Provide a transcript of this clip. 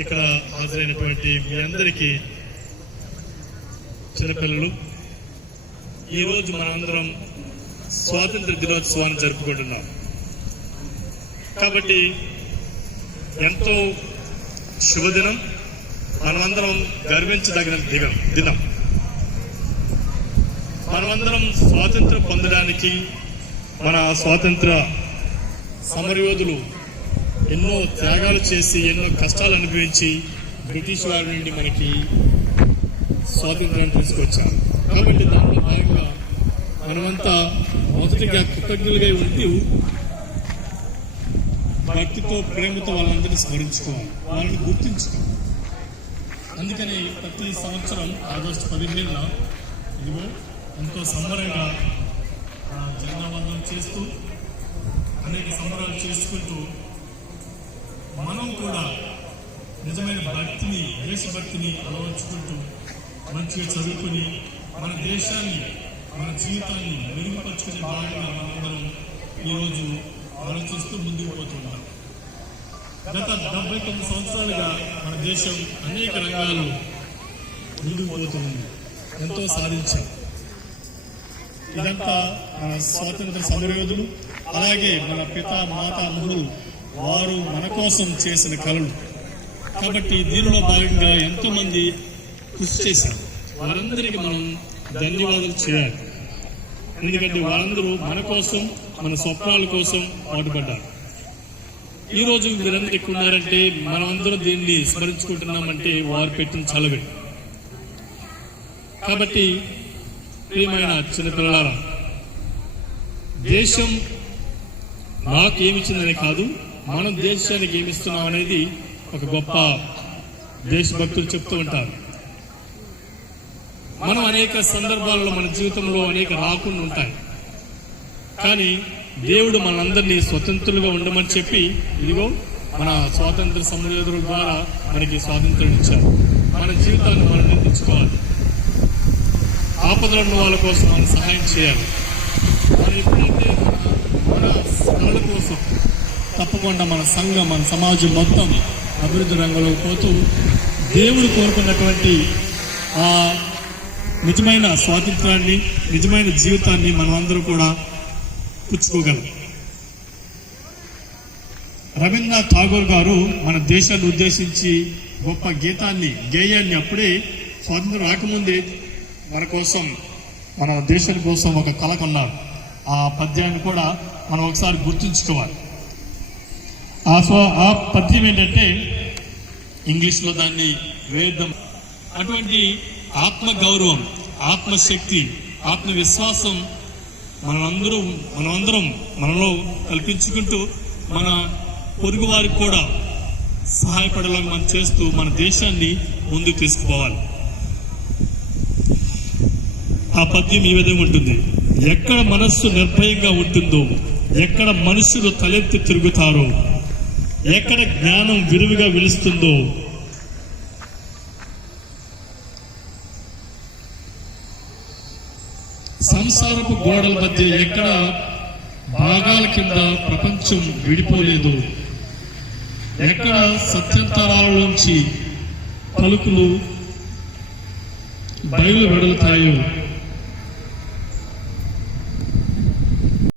ఇక్కడ హాజరైనటువంటి మీ అందరికీ చిన్నపిల్లలు, ఈరోజు మనందరం స్వాతంత్ర దినోత్సవాన్ని జరుపుకుంటున్నాం. కాబట్టి ఎంతో శుభదినం, మనమందరం గర్వించదగిన దినం. మనమందరం స్వాతంత్రం పొందడానికి మన స్వాతంత్ర సమరయోధులు ఎన్నో త్యాగాలు చేసి ఎన్నో కష్టాలు అనుభవించి బ్రిటిష్ వారి నుండి మనకి స్వాతంత్రాన్ని తీసుకొచ్చారు. కాబట్టి దాంట్లో భాగంగా మనమంతా మొదటిగా కృతజ్ఞులుగా ఉంటూ భక్తితో ప్రేమతో వాళ్ళందరినీ స్మరించుకోవాలి, వాళ్ళని గుర్తించుకోవాలి. అందుకని ప్రతి సంవత్సరం ఆగస్టు 15న ఇదిగో ఎంతో సంబరంగా జెండావందనం చేస్తూ అనేక సంబరాలు చేసుకుంటూ మనం కూడా నిజమైన భక్తిని, దేశభక్తిని అలవర్చుకుంటూ మంచిగా చదువుకుని మన దేశాన్ని, మన జీవితాన్ని మెరుగుపరుచుకునే భాగంగా మనందరం ఈరోజు ఆలోచిస్తూ ముందుకు పోతున్నాం. గత 79 సంవత్సరాలుగా మన దేశం అనేక రంగాల్లో ముందుకు పోతుంది, ఎంతో సాధించాం. ఇదంతా స్వాతంత్ర సమరయోధులు, అలాగే మన మాతామహులు వారు మన కోసం చేసిన కళలు. కాబట్టి దీనిలో భాగంగా ఎంతో మంది కృషి చేశారు. వారందరికీ మనం ధన్యవాదాలు చేయాలి. ఎందుకంటే వారందరూ మన కోసం, మన స్వప్నాల కోసం పాటుపడ్డారు. ఈరోజు మీరందరూ ఎక్కువ ఉన్నారంటే, మనమందరం దీన్ని స్మరించుకుంటున్నామంటే వారు పెట్టిన చలవే. కాబట్టి ప్రియమైన చిన్నపిల్లలారా, దేశం నాకు ఏమిచ్చిందనే కాదు, మనం దేశానికి ఏమిస్తున్నాం అనేది ఒక గొప్ప దేశభక్తులు చెప్తూ ఉంటారు. మనం అనేక సందర్భాల్లో మన జీవితంలో అనేక రాకుండా ఉంటాయి, కానీ దేవుడు మనందరినీ స్వతంత్రులుగా ఉండమని చెప్పి ఇదిగో మన స్వాతంత్ర సమరయోధుల ద్వారా మనకి స్వాతంత్రం ఇచ్చారు. మన జీవితాన్ని మనం నిర్మించుకోవాలి. ఆపదలో ఉన్న వాళ్ళ కోసం మనం సహాయం చేయాలి. మనం ఎప్పుడైతే మన కళల కోసం తప్పకుండా మన సంఘం, మన సమాజం మొత్తం అభివృద్ధి రంగంలోకి పోతూ దేవుడు కోరుకున్నటువంటి ఆ నిజమైన స్వాతంత్రాన్ని, నిజమైన జీవితాన్ని మనం అందరూ కూడా పుచ్చుకోగలం. రవీంద్రనాథ్ ఠాగూర్ గారు మన దేశాన్ని ఉద్దేశించి గొప్ప గేయాన్ని అప్పుడే స్వాతంత్రం రాకముందే మన కోసం, మన దేశం కోసం ఒక కళ కొన్నారు. ఆ పద్యాన్ని కూడా మనం ఒకసారి గుర్తుంచుకోవాలి. ఆ పద్యం ఏంటంటే, ఇంగ్లీష్లో దాన్ని వేదం. అటువంటి ఆత్మగౌరవం, ఆత్మశక్తి, ఆత్మవిశ్వాసం మనమందరం మనలో కల్పించుకుంటూ మన పొరుగు వారికి కూడా సహాయపడాలని మనం చేస్తూ మన దేశాన్ని ముందుకు తీసుకుపోవాలి. ఆ పద్యం ఈ విధంగా ఉంటుంది: ఎక్కడ మనస్సు నిర్భయంగా ఉంటుందో, ఎక్కడ మనుషులు తలెత్తి తిరుగుతారో, ఎక్కడ జ్ఞానం విరివిగా వెలుస్తుందో, సంసారపు గోడల మధ్య ఎక్కడ భాగాల కింద ప్రపంచం విడిపోలేదు, ఎక్కడ సత్యంతరాలలోంచి పలుకులు బయలు వెడుతాయో,